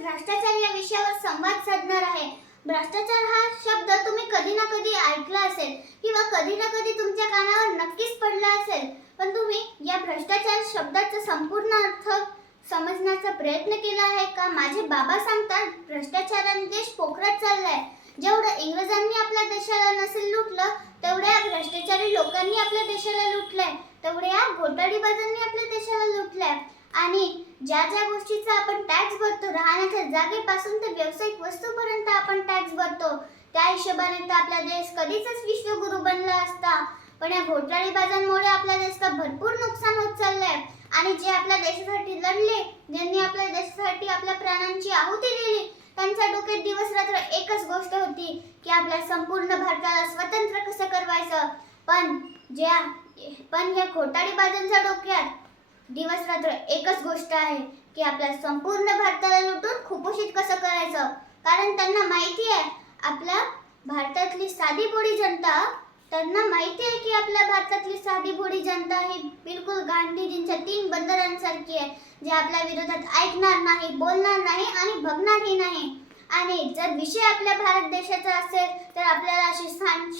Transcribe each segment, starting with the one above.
भ्रष्टाचार या विषयावर संवाद साधणार आहे. भ्रष्टाचार हा शब्द तुम्ही कधी ना कधी ऐकला असेल किंवा कधी ना कधी तुमच्या कानावर नक्कीच पडला असेल. पण तुम्ही या भ्रष्टाचार शब्दाचा संपूर्ण अर्थ समजण्याचा प्रयत्न केला आहे का? माझे बाबा सांगतात, भ्रष्टाचाराने देश पोखरत चाललाय. जेवढं इंग्रजांनी आपल्या देशाला नसेल लुटलं, तेवढ्या भ्रष्टाचारी लोकांनी आपल्या देशाला लुटलंय, तेवढ्या घोटाळीबाजांनी आपल्या देशाला लुटलंय. आणि ज्या ज्या गोष्टीचा आपण टॅक्स भरतो, राहण्याच्या जागेपासून ते व्यावसायिक वस्तूपर्यंत आपण टॅक्स भरतो, त्या हिशोबाने तर आपला देश कधीच विश्वगुरु बनला असता. पण या घोटाळीबाजांमुळे आपल्या देशाचं भरपूर नुकसान होत चाललंय. आणि जे आपल्या देशासाठी लढले, ज्यांनी आपल्या देशासाठी आपल्या प्राणांची आहुती दिली, त्यांच्या डोक्यात दिवस रात्र एकच गोष्ट होती की आपल्या संपूर्ण भारताला स्वतंत्र कसं करवायचं. पण या घोटाळीबाजांच्या डोक्यात दिवस रात्र एकच गोष्ट आहे की आपल्या संपूर्ण भारताला लुटून कुपोषित कसं करायचं. कारण त्यांना माहिती आहे, आपल्या भारतातली साधी भोळी जनता की आपल्या भारतातली साधी भोळी जनता ही बिलकुल गांधीजींच्या 3 बंदरांसारखी आहे, जे आपल्या विरोधात ऐकणार नाही, बोलणार नाही आणि बघणारही नाही. आणि जर विषय आपल्या भारत देशाचा असेल तर आपल्याला अशी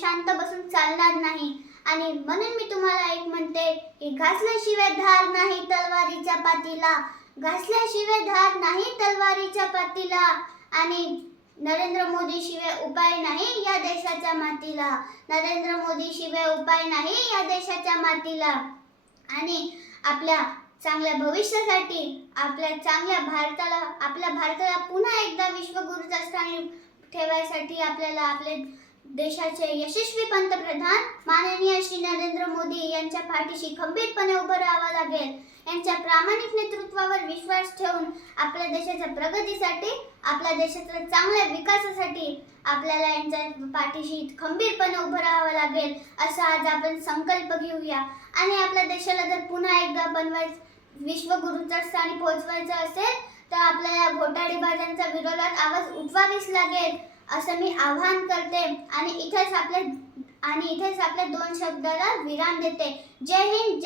शांत बसून चालणार नाही. आणि म्हणून मी तुम्हाला एक म्हणते की घासल्याशिवाय धार नाही तलवारीच्या पातीला, घासल्याशिवाय धार नाही तलवारीच्या पातीला. आणि नरेंद्र मोदी शिवाय उपाय नाही या देशाच्या मातीला, नरेंद्र मोदी शिवाय उपाय नाही या देशाच्या मातीला. आणि आपल्या चांगल्या भविष्यासाठी, आपल्या भारताला पुन्हा एकदा विश्वगुरूच्या स्थानी ठेवायसाठी आपल्याला आपले देशाचे यशस्वी पंतप्रधान माननीय श्री नरेंद्र मोदी यांच्या पाठीशी खंबीरपणे उभं राहावं लागेल. यांच्या प्रामाणिक नेतृत्वावर विश्वास ठेवून आपल्या देशाच्या प्रगतीसाठी, आपल्या देशाच्या चांगल्या विकासासाठी आपल्याला यांच्या पाठीशी खंबीरपणे उभं राहावं लागेल, असा आज आपण संकल्प घेऊया. आणि आपल्या देशाला जर पुन्हा एकदा विश्वगुरूच्या स्थानी पोहोचवायचं असेल तर आपल्याला घोटाळीबाजांच्या विरोधात आवाज उठवावीच लागेल, असं मी आवाहन करते. आणि इथेच आपल्या 2 शब्दाला विराम देते. जय हिंद.